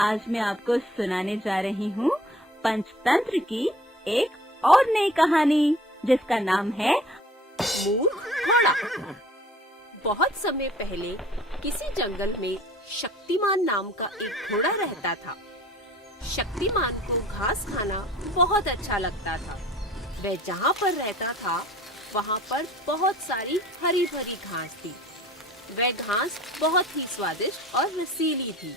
आज मैं आपको सुनाने जा रही हूँ पंचतंत्र की एक और नई कहानी जिसका नाम है मूर्ख घोड़ा। बहुत समय पहले किसी जंगल में शक्तिमान नाम का एक घोड़ा रहता था। शक्तिमान को घास खाना बहुत अच्छा लगता था। वह जहाँ पर रहता था वहाँ पर बहुत सारी हरी भरी घास थी। वह घास बहुत ही स्वादिष्ट और रसीली थी।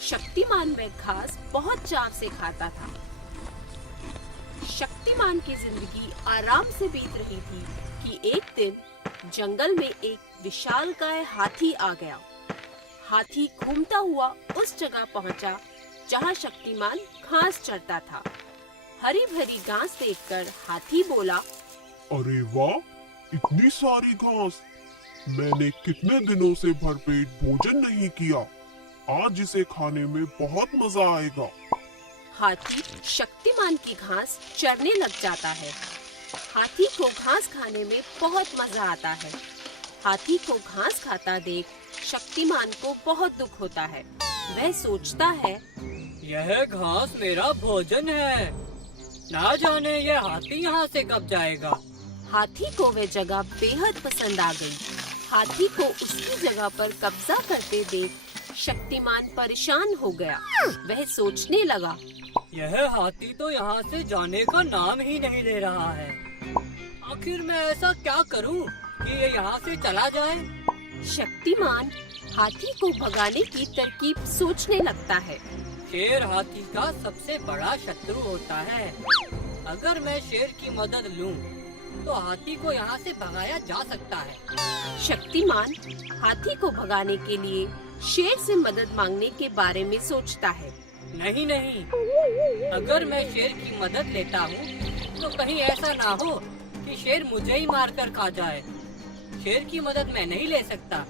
शक्तिमान वह घास बहुत चाव से खाता था। शक्तिमान की जिंदगी आराम से बीत रही थी कि एक दिन जंगल में एक विशालकाय हाथी आ गया। हाथी घूमता हुआ उस जगह पहुंचा जहां शक्तिमान घास चरता था। हरी भरी घास देखकर हाथी बोला, अरे वाह, इतनी सारी घास! मैंने कितने दिनों से भरपेट भोजन नहीं किया। आज इसे खाने में बहुत मजा आएगा। हाथी शक्तिमान की घास चरने लग जाता है। हाथी को घास खाने में बहुत मजा आता है। हाथी को घास खाता देख शक्तिमान को बहुत दुख होता है। वह सोचता है, यह घास मेरा भोजन है, ना जाने यह हाथी यहाँ से कब जाएगा। हाथी को वह जगह बेहद पसंद आ गई। हाथी को उसकी जगह पर कब्जा करते देख शक्तिमान परेशान हो गया। वह सोचने लगा, यह हाथी तो यहाँ से जाने का नाम ही नहीं ले रहा है। आखिर मैं ऐसा क्या करूँ कि ये यहाँ से चला जाए। शक्तिमान हाथी को भगाने की तरकीब सोचने लगता है। शेर हाथी का सबसे बड़ा शत्रु होता है। अगर मैं शेर की मदद लूँ तो हाथी को यहाँ से भगाया जा सकता है। शक्तिमान हाथी को भगाने के लिए शेर से मदद मांगने के बारे में सोचता है। नहीं नहीं, अगर मैं शेर की मदद लेता हूँ तो कहीं ऐसा ना हो कि शेर मुझे ही मारकर खा जाए। शेर की मदद मैं नहीं ले सकता।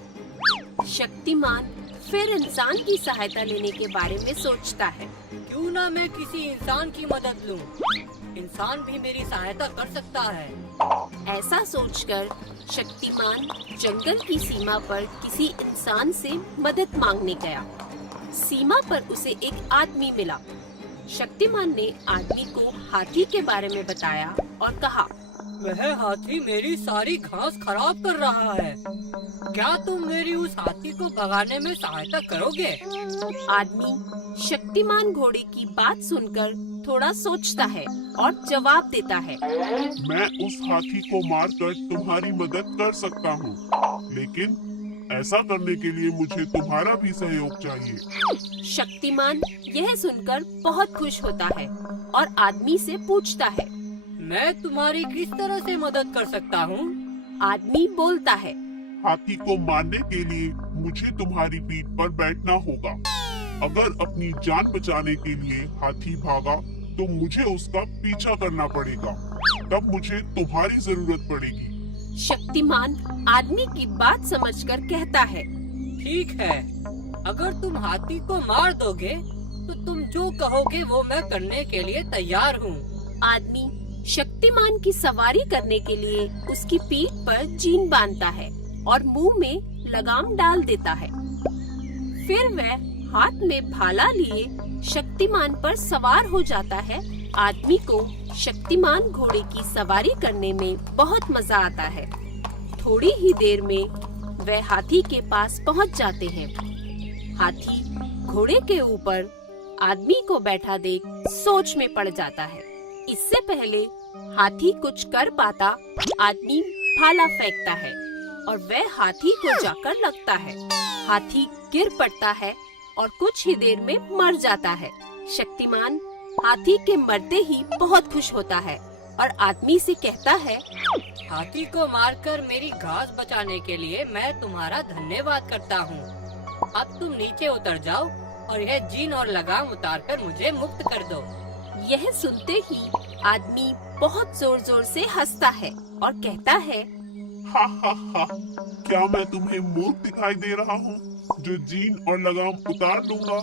शक्तिमान फिर इंसान की सहायता लेने के बारे में सोचता है। क्यों ना मैं किसी इंसान की मदद लूं? इंसान भी मेरी सहायता कर सकता है। ऐसा सोचकर शक्तिमान जंगल की सीमा पर किसी इंसान से मदद मांगने गया। सीमा पर उसे एक आदमी मिला। शक्तिमान ने आदमी को हाथी के बारे में बताया और कहा, वह हाथी मेरी सारी घास खराब कर रहा है। क्या तुम मेरी उस हाथी को भगाने में सहायता करोगे? आदमी शक्तिमान घोड़े की बात सुनकर थोड़ा सोचता है और जवाब देता है, मैं उस हाथी को मारकर तुम्हारी मदद कर सकता हूँ, लेकिन ऐसा करने के लिए मुझे तुम्हारा भी सहयोग चाहिए। शक्तिमान यह सुनकर बहुत खुश होता है और आदमी से पूछता है, मैं तुम्हारी किस तरह से मदद कर सकता हूँ? आदमी बोलता है, हाथी को मारने के लिए मुझे तुम्हारी पीठ पर बैठना होगा। अगर अपनी जान बचाने के लिए हाथी भागा तो मुझे उसका पीछा करना पड़ेगा। तब मुझे तुम्हारी जरूरत पड़ेगी। शक्तिमान आदमी की बात समझकर कहता है, ठीक है, अगर तुम हाथी को मार दोगे तो तुम जो कहोगे वो मैं करने के लिए तैयार हूँ। आदमी शक्तिमान की सवारी करने के लिए उसकी पीठ पर जीन बांधता है और मुंह में लगाम डाल देता है। फिर वह हाथ में भाला लिए शक्तिमान पर सवार हो जाता है। आदमी को शक्तिमान घोड़े की सवारी करने में बहुत मजा आता है। थोड़ी ही देर में वह हाथी के पास पहुंच जाते हैं। हाथी घोड़े के ऊपर आदमी को बैठा देख सोच में पड़ जाता है। इससे पहले हाथी कुछ कर पाता, आदमी भाला फेंकता है और वह हाथी को जाकर लगता है। हाथी गिर पड़ता है और कुछ ही देर में मर जाता है। शक्तिमान हाथी के मरते ही बहुत खुश होता है और आदमी से कहता है, हाथी को मारकर मेरी घास बचाने के लिए मैं तुम्हारा धन्यवाद करता हूँ। अब तुम नीचे उतर जाओ और यह जीन और लगाम उतारकर मुझे मुक्त कर दो। यह सुनते ही आदमी बहुत जोर जोर से हंसता है और कहता है, हा हा हा, क्या मैं तुम्हें मूर्ख दिखाई दे रहा हूँ जो जीन और लगाम उतार दूंगा?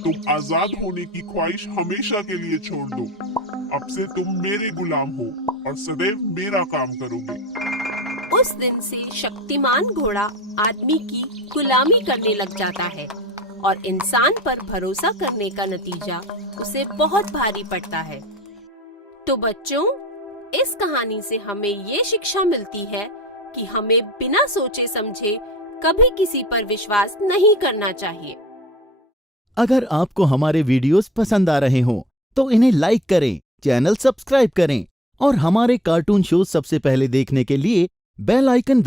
तुम आजाद होने की ख्वाहिश हमेशा के लिए छोड़ दो। अब से तुम मेरे गुलाम हो और सदैव मेरा काम करोगे। उस दिन से शक्तिमान घोड़ा आदमी की गुलामी करने लग जाता है। और इंसान पर भरोसा करने का नतीजा उसे बहुत भारी पड़ता है। तो बच्चों, इस कहानी से हमें ये शिक्षा मिलती है कि हमें बिना सोचे समझे कभी किसी पर विश्वास नहीं करना चाहिए। अगर आपको हमारे वीडियोस पसंद आ रहे हों, तो इन्हें लाइक करें, चैनल सब्सक्राइब करें और हमारे कार्टून शो सबसे पहले देखने के लिए बेल आइकन